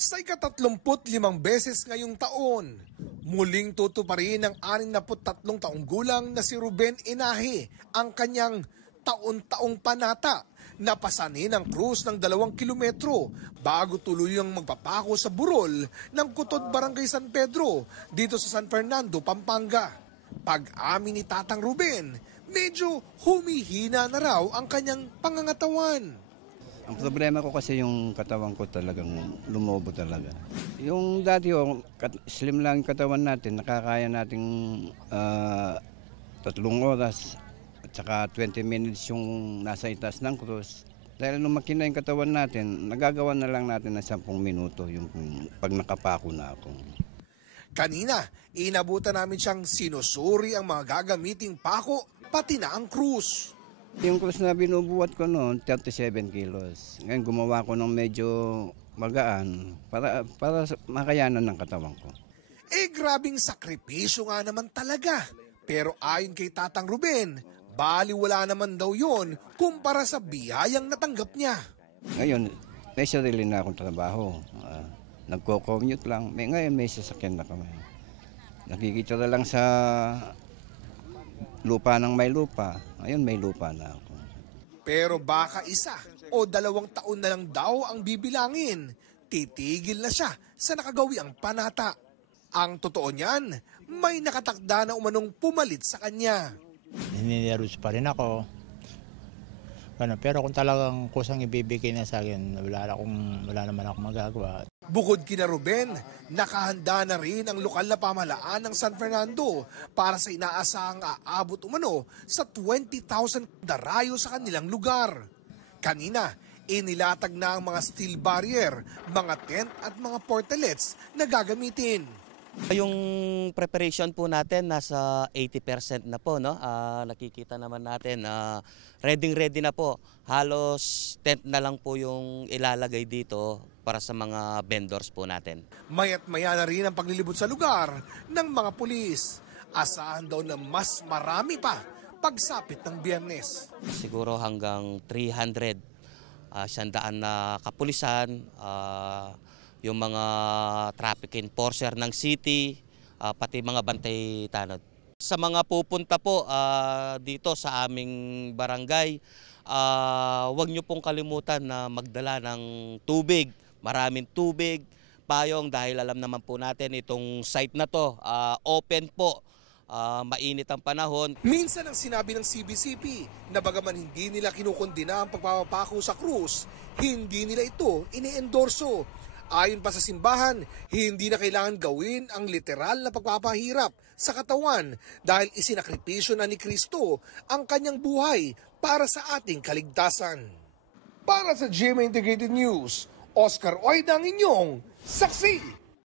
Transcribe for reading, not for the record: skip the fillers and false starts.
Sa ika-35 beses ngayong taon, muling tutuparin ng 63 taong gulang na si Ruben Inahi ang kanyang taon-taong panata na pasanin ang krus ng 2 kilometro bago tuluyang magpapako sa burol ng Kutod Barangay San Pedro dito sa San Fernando, Pampanga. Pag-amin ni Tatang Ruben, medyo humihina na raw ang kanyang pangangatawan. Ang problema ko kasi yung katawan ko talagang lumobo talaga. Yung dati slim lang yung katawan natin, nakakaya nating 3 oras at saka 20 minutes yung nasa itaas ng krus. Dahil nung makina yung katawan natin, nagagawa na lang natin ng 10 minuto yung pag nakapako na ako. Kanina, inabutan namin siyang sinusuri ang mga gagamiting pako, pati na ang krus. Yung krus na binubuhat ko noon, 37 kilos. Ngayon gumawa ko ng medyo magaan para makayanan ng katawan ko. Grabing sakripisyo nga naman talaga. Pero ayon kay Tatang Ruben, baliwala naman daw yon kumpara sa biyayang natanggap niya. Ngayon, may sarili na akong trabaho. Nagko-commute lang. Ngayon may sasakyan na kami. Nakikita na lang sa lupa ng may lupa. Ngayon may lupa na ako. Pero baka 1 o 2 taon na lang daw ang bibilangin. Titigil na siya sa nakagawiang panata. Ang totoo niyan, may nakatakda na umanong pumalit sa kanya. Nininerus pa rin ako. Pero kung talagang kusang ibibigay na sa akin, wala naman akong magagawa. Bukod kina Ruben, nakahanda na rin ang lokal na pamahalaan ng San Fernando para sa inaasahang aabot umano sa 20,000 darayo sa kanilang lugar. Kanina, inilatag na ang mga steel barrier, mga tent at mga portalets na gagamitin. Yung preparation po natin nasa 80% na po, no? Nakikita naman natin ready na po. Halos tent na lang po yung ilalagay dito para sa mga vendors po natin. Maya't maya na rin ang paglilibot sa lugar ng mga pulis. Asahan daw na mas marami pa pagsapit ng Biyernes. Siguro hanggang 300 siyandaan na kapulisan, yung mga traffic enforcer ng city, pati mga bantay tanod. Sa mga pupunta po dito sa aming barangay, huwag nyo pong kalimutan na magdala ng tubig, maraming tubig, payong dahil alam naman po natin itong site na to, open po, mainit ang panahon. Minsan ang sinabi ng CBCP na bagaman hindi nila kinukondina ang pagpapako sa krus, hindi nila ito ine-endorso. Ayon pa sa simbahan, hindi na kailangan gawin ang literal na pagpapahirap sa katawan dahil isinakripisyo na ni Kristo ang kanyang buhay para sa ating kaligtasan. Para sa GMA Integrated News, Oscar Oida ang inyong saksi.